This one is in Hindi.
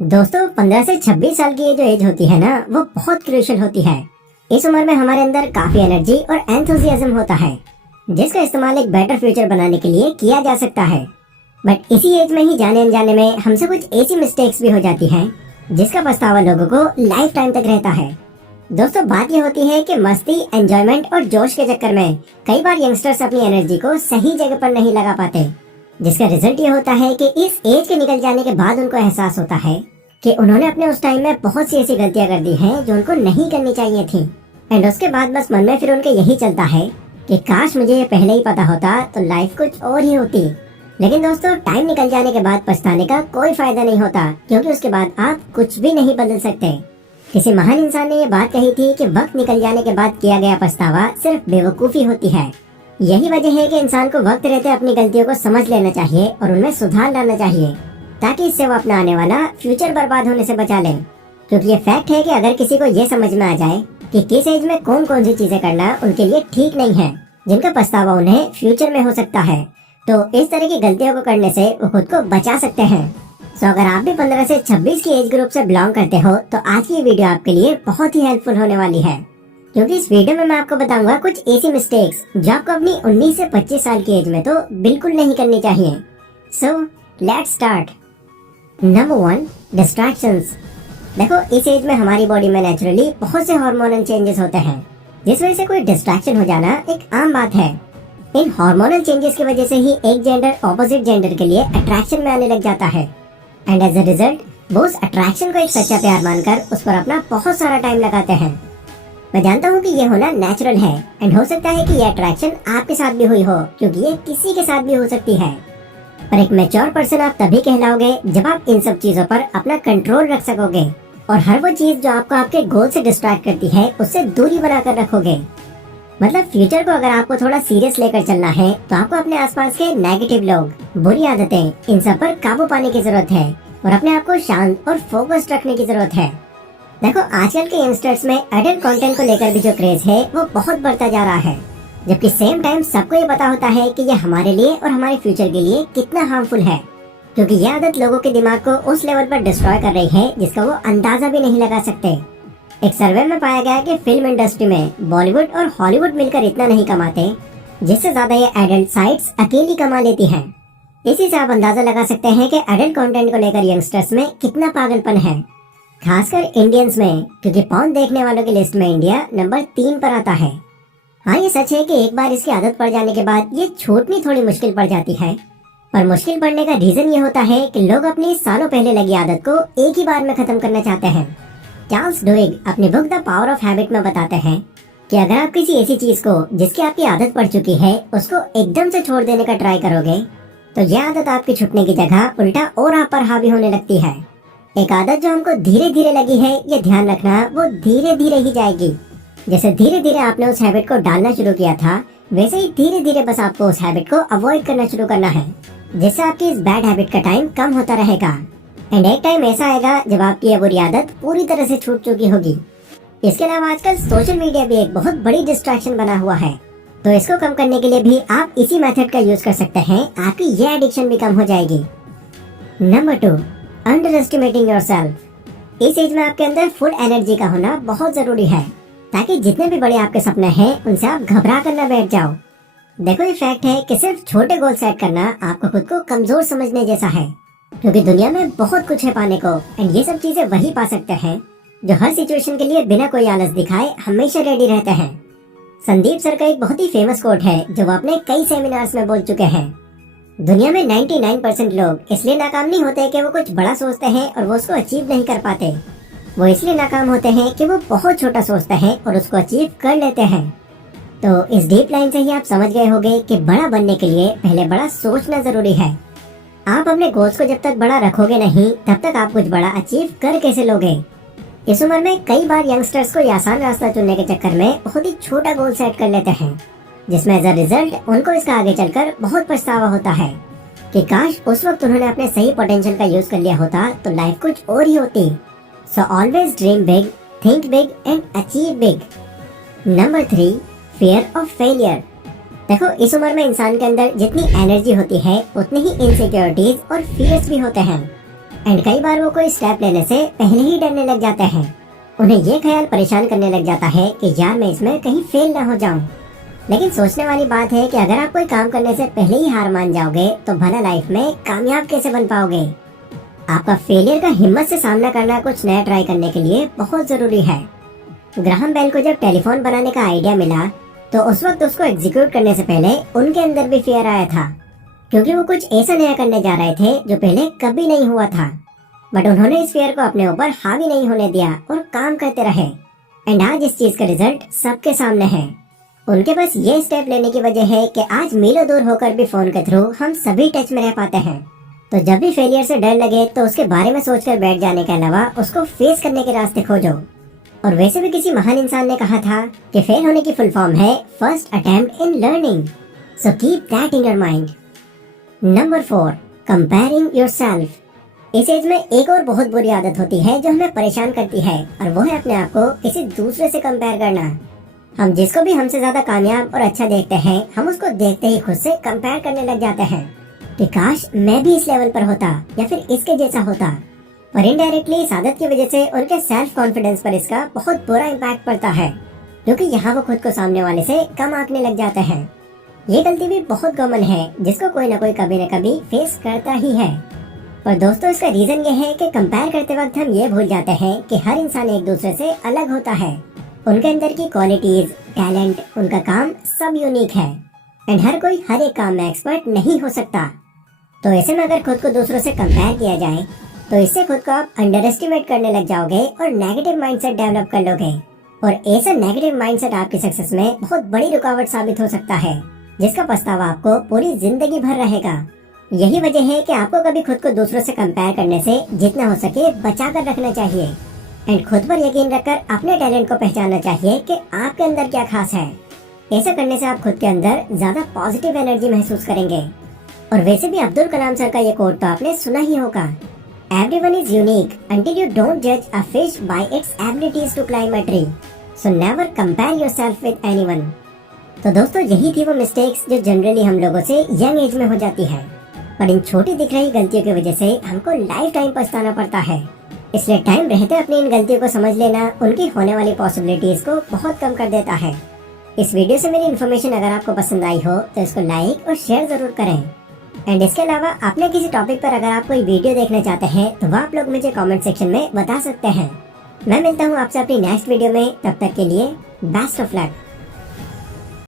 दोस्तों 15 से 26 साल की ये जो एज होती है ना, वो बहुत क्रूशियल होती है। इस उम्र में हमारे अंदर काफी एनर्जी और एंथुजियाज्म होता है, जिसका इस्तेमाल एक बेटर फ्यूचर बनाने के लिए किया जा सकता है। बट इसी एज में ही जाने अनजाने में हमसे कुछ ऐसी मिस्टेक्स भी हो जाती हैं, जिसका पछतावा लोगों को लाइफ टाइम तक रहता है। दोस्तों बात ये होती है कि मस्ती, एंजॉयमेंट और जोश के चक्कर में कई बार यंगस्टर्स अपनी एनर्जी को सही जगह पर नहीं लगा पाते, जिसका रिजल्ट ये होता है कि इस एज के निकल जाने के बाद उनको एहसास होता है कि उन्होंने अपने उस टाइम में बहुत सी ऐसी गलतियां कर दी हैं जो उनको नहीं करनी चाहिए थी। एंड उसके बाद बस मन में फिर उनके यही चलता है कि काश मुझे ये पहले ही पता होता तो लाइफ कुछ और ही होती। लेकिन दोस्तों टाइम निकल जाने के बाद पछताने का कोई फायदा नहीं होता, क्योंकि उसके बाद आप कुछ भी नहीं बदल सकते। किसी महान इंसान ने ये बात कही थी कि वक्त निकल जाने के बाद किया गया पछतावा सिर्फ बेवकूफी होती है। यही वजह है कि इंसान को वक्त रहते अपनी गलतियों को समझ लेना चाहिए और उनमें सुधार लाना चाहिए, ताकि इससे वो अपना आने वाला फ्यूचर बर्बाद होने से बचा ले। क्योंकि ये फैक्ट है कि अगर किसी को ये समझ में आ जाए कि किस एज में कौन कौन सी चीजें करना उनके लिए ठीक नहीं है, जिनका पछतावा उन्हें फ्यूचर में हो सकता है, तो इस तरह की गलतियों को करने से वो खुद को बचा सकते हैं। सो अगर आप भी 15 से 26 की एज ग्रुप से बिलोंग करते हो तो आज की वीडियो आपके लिए बहुत ही हेल्पफुल होने वाली है, क्योंकि इस वीडियो में मैं आपको बताऊंगा कुछ ऐसी मिस्टेक्स जो आपको अपनी 19 से 25 साल की एज में तो बिल्कुल नहीं करनी चाहिए। So let's start. Number 1, distractions. देखो इस एज में हमारी बॉडी में नेचुरली बहुत से हार्मोनल चेंजेस होते हैं, जिस वजह से कोई डिस्ट्रैक्शन हो जाना एक आम बात है। इन हार्मोनल चेंजेस की वजह से ही एक जेंडर ऑपोजिट जेंडर के लिए अट्रैक्शन में आने लग जाता है, एंड एज अ रिजल्ट वो उस अट्रैक्शन को एक सच्चा प्यार मानकर उस पर अपना बहुत सारा टाइम लगाते हैं। मैं जानता हूँ कि ये होना नेचुरल है, एंड हो सकता है कि ये अट्रैक्शन आपके साथ भी हुई हो, क्योंकि ये किसी के साथ भी हो सकती है। पर एक मैच्योर पर्सन आप तभी कहलाओगे जब आप इन सब चीजों पर अपना कंट्रोल रख सकोगे और हर वो चीज जो आपको आपके गोल से डिस्ट्रैक्ट करती है उससे दूरी बनाकर रखोगे। मतलब फ्यूचर को अगर आपको थोड़ा सीरियस लेकर चलना है तो आपको अपने आसपास के नेगेटिव लोग, बुरी आदतें, इन सब पर काबू पाने की जरूरत है और अपने आप को शांत और फोकस्ड रखने की जरूरत है। देखो आजकल के यंगस्टर्स में एडल्ट कंटेंट को लेकर भी जो क्रेज है वो बहुत बढ़ता जा रहा है, जबकि सेम टाइम सबको ये पता होता है कि ये हमारे लिए और हमारे फ्यूचर के लिए कितना हार्मफुल है, क्योंकि ये आदत लोगों के दिमाग को उस लेवल पर डिस्ट्रॉय कर रही है जिसका वो अंदाजा भी नहीं लगा सकते। एक सर्वे में पाया गया कि फिल्म इंडस्ट्री में बॉलीवुड और हॉलीवुड मिलकर इतना नहीं कमाते जिससे ज्यादा ये एडल्ट साइट्स अकेली कमा लेती हैं। इसी से आप अंदाजा लगा सकते हैं कि एडल्ट कंटेंट को लेकर यंगस्टर्स में कितना पागलपन है, खासकर इंडियंस में, क्योंकि पॉर्न देखने वालों की लिस्ट में इंडिया नंबर 3 पर आता है। हाँ ये सच है कि एक बार इसकी आदत पड़ जाने के बाद ये छूटनी थोड़ी मुश्किल पड़ जाती है, पर मुश्किल पड़ने का रीजन ये होता है कि लोग अपनी सालों पहले लगी आदत को एक ही बार में खत्म करना चाहते हैं। चार्ल्स डुइग अपनी book the power of habit में बताते हैं कि अगर आप किसी ऐसी चीज को जिसकी आपकी आदत पड़ चुकी है उसको एकदम से छोड़ देने का ट्राई करोगे तो यह आदत आपकी छूटने की जगह उल्टा और आप पर हावी होने लगती है। एक आदत जो हमको धीरे धीरे लगी है, ये ध्यान रखना, वो धीरे धीरे ही जाएगी। जैसे धीरे धीरे आपने उस हैबिट को डालना शुरू किया था, वैसे ही धीरे धीरे बस आपको उस हैबिट को अवॉइड करना शुरू करना है, जिससे आपकी इस बैड हैबिट का टाइम कम होता रहेगा। एंड एक टाइम ऐसा आएगा जब आपकी ये बुरी आदत पूरी तरह से छूट चुकी होगी। इसके अलावा आजकल सोशल मीडिया भी एक बहुत बड़ी डिस्ट्रैक्शन बना हुआ है, तो इसको कम करने के लिए भी आप इसी मेथड का यूज कर सकते हैं। आपकी ये एडिक्शन भी कम हो जाएगी। Number 2, under estimating yourself. इस एज में आपके अंदर फुल एनर्जी का होना बहुत जरूरी है, ताकि जितने भी बड़े आपके सपने हैं उनसे आप घबरा कर न बैठ जाओ। देखो ये फैक्ट है कि सिर्फ छोटे गोल सेट करना आपको खुद को कमजोर समझने जैसा है, क्योंकि दुनिया में बहुत कुछ है पाने को, एंड ये सब चीजें वही पा सकते हैं जो हर सिचुएशन के लिए बिना कोई आलस दिखाए हमेशा रेडी रहते हैं। संदीप सर का एक बहुत ही फेमस कोट है जो वो अपने कई सेमिनार्स में बोल चुके हैं। दुनिया में 99% लोग इसलिए नाकाम नहीं होते कि वो कुछ बड़ा सोचते हैं और वो उसको अचीव नहीं कर पाते, वो इसलिए नाकाम होते हैं कि वो बहुत छोटा सोचते हैं और उसको अचीव कर लेते हैं। तो इस डीप लाइन से ही आप समझ गए होंगे कि बड़ा बनने के लिए पहले बड़ा सोचना जरूरी है। आप अपने गोल्स को जब तक बड़ा रखोगे नहीं, तब तक आप कुछ बड़ा अचीव कर कैसे लोगे। इस उम्र में कई बार यंगस्टर्स को आसान रास्ता चुनने के चक्कर में बहुत ही छोटा गोल सेट कर लेते हैं, जिसमें एज अ रिजल्ट उनको इसका आगे चलकर बहुत पछतावा होता है कि काश उस वक्त उन्होंने अपने सही पोटेंशियल का यूज कर लिया होता तो लाइफ कुछ और ही होती। So always dream big, think big and achieve big. Number 3, fear of failure. देखो इस उम्र में इंसान के अंदर जितनी एनर्जी होती है उतनी ही इनसिक्योरिटीज और फियर्स भी होते हैं। एंड कई बार वो कोई स्टेप लेने से पहले ही डरने लग जाते हैं। उन्हें ये ख्याल परेशान करने लग जाता है कि यार मैं इसमें कहीं फेल ना हो जाऊं। लेकिन सोचने वाली बात है कि अगर आप कोई काम करने से पहले ही हार मान जाओगे तो भला लाइफ में कामयाब कैसे बन पाओगे। आपका फेलियर का हिम्मत से सामना करना कुछ नया ट्राई करने के लिए बहुत जरूरी है। ग्राहम बेल को जब टेलीफोन बनाने का आइडिया मिला तो उस वक्त उसको एग्जीक्यूट करने से पहले उनके अंदर भी फियर आया था, क्योंकि वो कुछ ऐसा नया करने जा रहे थे जो पहले कभी नहीं हुआ था। बट उन्होंने इस फियर को अपने ऊपर हावी नहीं होने दिया और काम करते रहे। एंड आज इस चीज का रिजल्ट सबके सामने है। उनके पास ये स्टेप लेने की वजह है कि आज मीलों दूर होकर भी फोन के थ्रू हम सभी टच में रह पाते हैं। तो जब भी फेलियर से डर लगे तो उसके बारे में सोचकर बैठ जाने के अलावा उसको फेस करने के रास्ते खोजो। और वैसे भी किसी महान इंसान ने कहा था कि फेल होने की फुल फॉर्म है first attempt in learning. So keep that in your mind. Number 4, comparing yourself. इस एज में एक और बहुत बुरी आदत होती है जो हमें परेशान करती है, और वो है अपने आप को किसी दूसरे से कंपेयर करना। हम जिसको भी हमसे ज्यादा कामयाब और अच्छा देखते हैं, हम उसको देखते ही खुद से कंपेयर करने लग जाते हैं कि काश मैं भी इस लेवल पर होता या फिर इसके जैसा होता। और इनडायरेक्टली इस आदत की वजह से उनके सेल्फ कॉन्फिडेंस पर इसका बहुत बुरा इम्पैक्ट पड़ता है, क्योंकि यहाँ वो खुद को सामने वाले से कम आंकने लग जाते हैं। ये गलती भी बहुत कॉमन है जिसको कोई ना कोई कभी न कभी फेस करता ही है। और दोस्तों, इसका रीजन ये है कि कंपेयर करते वक्त हम ये भूल जाते हैं कि हर इंसान एक दूसरे से अलग होता है। उनके अंदर की क्वालिटीज, टैलेंट, उनका काम सब यूनिक है। एंड हर कोई हर एक काम में एक्सपर्ट नहीं हो सकता। तो ऐसे में अगर खुद को दूसरों से कंपेयर किया जाए तो इससे खुद को आप अंडर एस्टिमेट करने लग जाओगे और नेगेटिव माइंडसेट डेवलप कर लोगे। और ऐसा नेगेटिव माइंडसेट आपकी सक्सेस में बहुत बड़ी रुकावट साबित हो सकता है, जिसका पछतावा आपको पूरी जिंदगी भर रहेगा। यही वजह है कि आपको कभी खुद को दूसरों से कंपेयर करने से जितना हो सके बचा कर रखना चाहिए। एंड खुद पर यकीन रखकर अपने टैलेंट को पहचानना चाहिए कि आपके अंदर क्या खास है। ऐसा करने से आप खुद के अंदर ज्यादा पॉजिटिव एनर्जी महसूस करेंगे। और वैसे भी अब्दुल कलाम सर का ये कोट तो आपने सुना ही होगा, everyone is unique until you don't judge a fish by its abilities to climb a tree. So never compare yourself with anyone. तो दोस्तों, यही थी वो मिस्टेक्स जो जनरली हम लोगों से यंग एज में हो जाती है, पर इन छोटी दिख रही गलतियों की वजह से हमको लाइफ टाइम पछताना पड़ता है। इसलिए टाइम रहते अपनी इन गलतियों को समझ लेना उनकी होने वाली पॉसिबिलिटीज को बहुत कम कर देता है। इस वीडियो से मेरी इन्फॉर्मेशन अगर आपको पसंद आई हो तो इसको लाइक और शेयर जरूर करें। एंड इसके अलावा अपने किसी टॉपिक पर अगर आप कोई वीडियो देखना चाहते हैं तो वह आप लोग मुझे कमेंट सेक्शन में बता सकते हैं। मैं मिलता हूँ आपसे अपनी नेक्स्ट वीडियो में, तब तक के लिए बेस्ट ऑफ लक।